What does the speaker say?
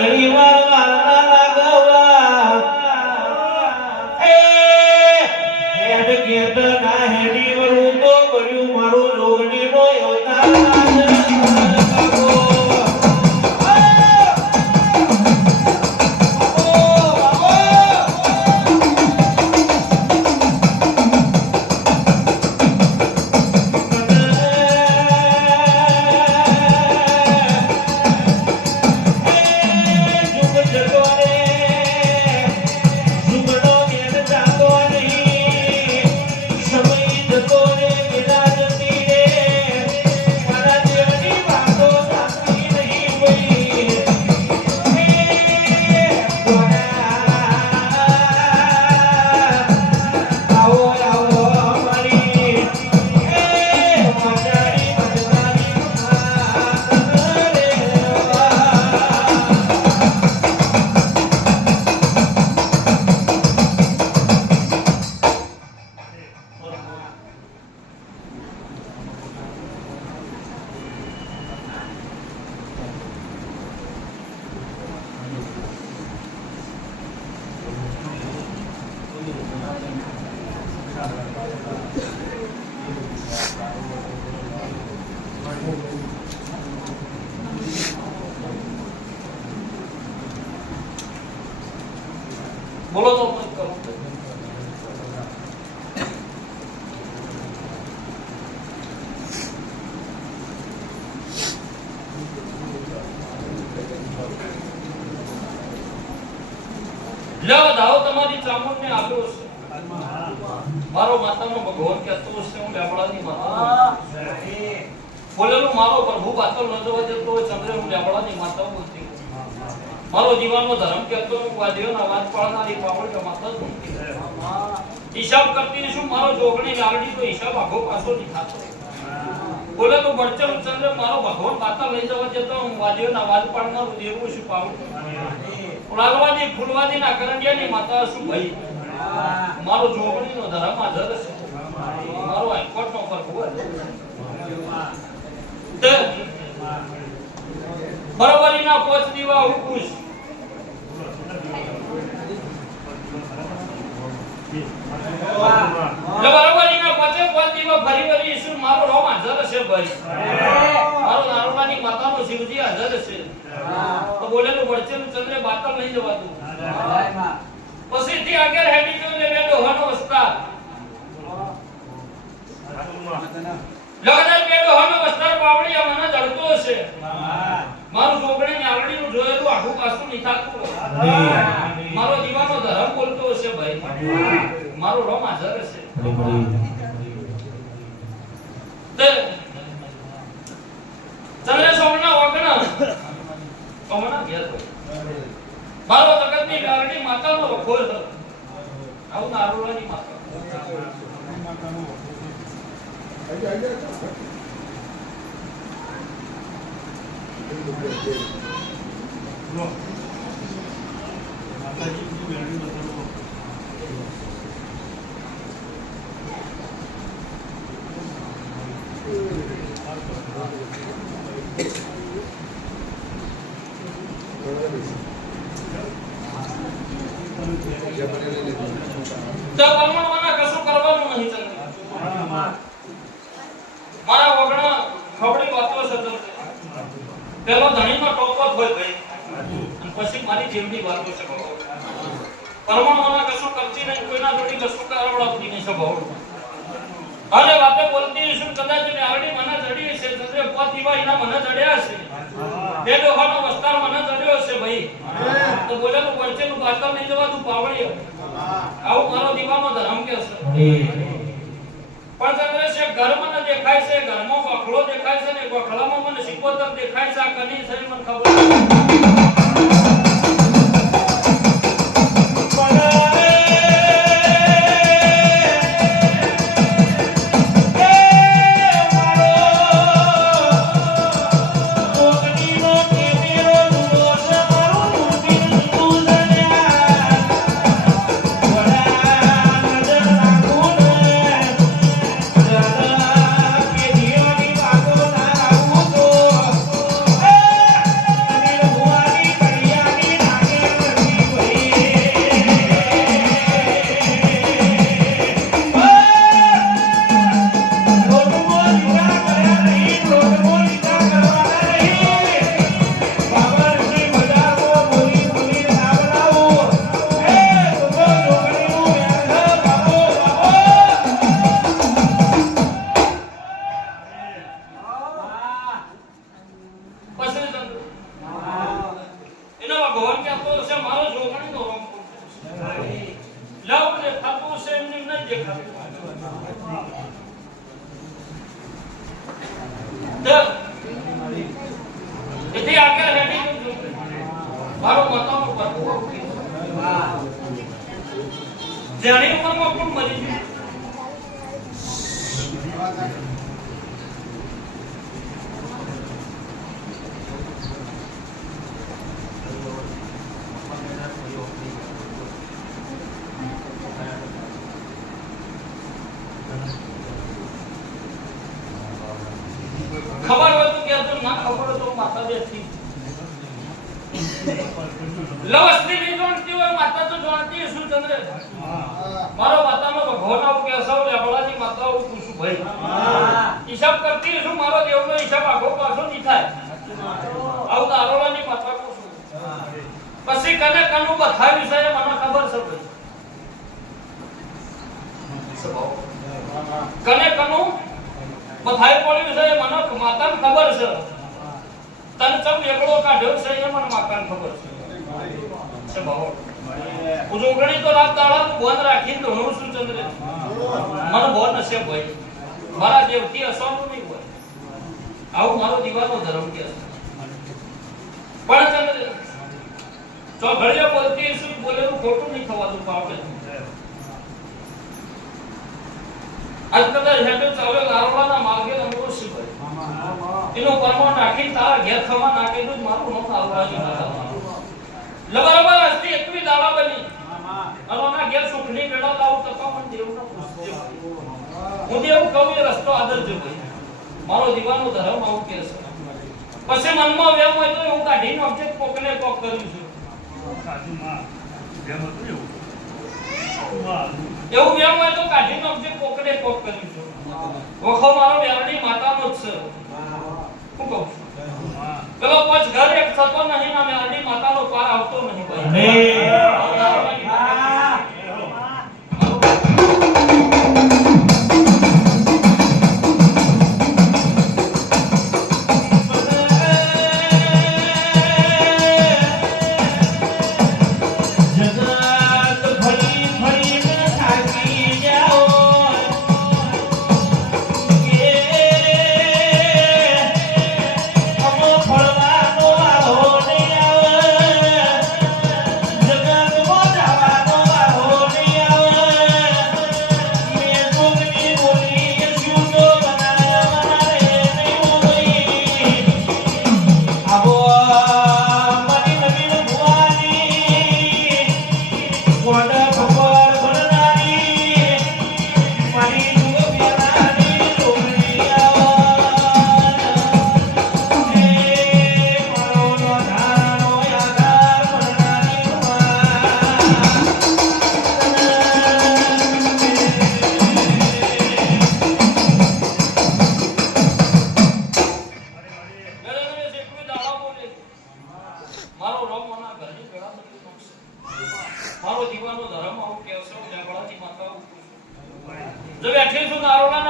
ઘણીવાર વારના લાગવા એ હેડ ગેટ ના હેડી વરું તો કર્યું મારું રોગણીનો યોતા બોલો તો મત કરો લ્યો દાવ તમારી ચામુંડ ને આપ્યો છે મારો માતાનો ભગવાન કહેતો છે હું લેબડાની માતા બોલેલું મારો પ્રભુ પાતળ ન જોવા દેતો હોય ચંદ્ર હું લેબડાની માતા બોલતી મારો જીવાનો ધર્મ કહેતો હું વાદીઓના વાત પાડનારી પાવળ માતા બોલતી હિસાબ કરતી શું મારો જોગણી લાગડી તો હિસાબ આખો પાછો નહીં થતો બોલેલું બળચમ ચંદ્ર મારો ભગવાન પાતા લઈ જવા દેતો હું વાદીઓના વાત પાડનારું દેવું છું પાવળ લાલવાદી ફૂલવાદી ના કરંડિયાની માતા શું ભાઈ મારો જોગણીનો ધર્મ હાજર છે મારો હાઈકોર્ટ નો પ્રભુ છે બરોબરીના પોચ દીવા હું ખુશ બરોબરીના પોચે પોચ દીવા ફરી વળી ઈશ્વર મારો રોમ હાજર છે ભાઈ મારો નારોડાની માતાનો શિવજી હાજર છે તો બોલેલું બળચેલું ચંદ્રે બાતલ નહીં જવાતું પછી થી આગળ હેડી જો લે ડોહાનો વસ્તાર લગન બે ડોહાનો વસ્તાર પાવડિયા મને જડતો છે મારું છોકરી ને આવડીનું જોયેલું આખું પાછું નહીં થાતું મારો દીવાનો ધર્મ બોલતો છે ભાઈ મારો રોમ હાજર છે ચંદ્ર સોમના વગણા સોમના ઘેર મારો જગતની ગારડી માતાનો વખોર આવું નારોડાની માતા તો પરમાણુના કશું કરવાનું નહીં ચંદ્ર મારા વગણા ખબડી વાતો છે પેલો ધણીનો ટોપો હોય ભાઈ અને પછી મારી જીવની વાતો છે પરમાણુના કશું કરતી નહીં કોઈના જોડી કશું કરવડાવતી નહીં સભાવ અને વાતે બોલતી શું કદાચ ને આવડી મને જડી છે ચંદ્ર પોત દીવા એના મને જડ્યા છે બે ડોહાનો વસ્તાર મને જડ્યો છે ભાઈ તો બોલેલું પડચેલું બાતલ નહીં જવાતું પાવળી આવું મારો દીવાનો ધર્મ કે છે પણ ચંદ્ર છે ઘર મને દેખાય છે ઘરમાં બખડો દેખાય છે ને બખડામાં મને સિકોતર દેખાય છે આ કની છે મને ખબર મારો માતાનો પ્રભુ જેની ઉંમરમાં પણ મરી ગયું ખબર હોય તો કહેજો ના ખબર હોય તો માતા બેઠી લવસ્તી નહીં જાણતી હોય માતા તો જાણતી હશે ચંદ્ર મારો માતાનો ભગવાન આવું કે સૌ લેબડાની માતા આવું પૂછું ભાઈ હિસાબ કરતી હશું મારો દેવનો હિસાબ આખો પાછો નહીં થાય આવું તો આરોલાની માતા પૂછું પછી કને કનું બથાવ્યું છે મને ખબર છે ભાઈ કને કનું બથાઈ પડ્યું છે મને માતાને ખબર છે તન ચમ એકડો કાઢ્યો છે એ મને માતાને ખબર છે ભાવ ઉજોગણી તો રાત દાડા બંધ રાખીને ધોણું છું ચંદ્ર મને બહુ નસીબ ભાઈ મારા દેવથી અસવાનું નહીં હોય આવું મારો દીવાનો ધર્મ કે છે પણ ચંદ્ર જો ઘડીએ બોલતી શું બોલેલું ખોટું નહીં થવાનું પાપે આજ કદાચ હેઠે ચાલે લારવાના માર્ગે રમવો છે ભાઈ એનો પરમાણ નાખી તારા ઘેર ખવા નાખી દઉં મારું નામ આવરાજી લબરબર હસ્તી એકવી દાડા બની અનોના ઘેર સુખની વેળા લાવ તકા મન દેવનો પૂછજે હું દેવ કહું એ રસ્તો આદરજો ભાઈ મારો દીવાનો ધર્મ આવું કે છે પછી મનમાં વેમ હોય તો હું કાઢીને ઓબ્જેક્ટ કોકને કોક કર્યું છું સાચુમાં જેમ હતું એવું એવું વેમ હોય તો કાઢીને ઓબ્જેક્ટ કોકને કોક કર્યું છું વખો મારો વેરણી માતાનો જ છે હું કહું પેલો પોચ ઘર એક થતો નહીં ના વેરણી માતાનો પાર આવતો નહીં ભાઈ મારો દીવાનો ધર્મ આવું કે છે લેબડાની માતા જો બેઠી છું નારોડા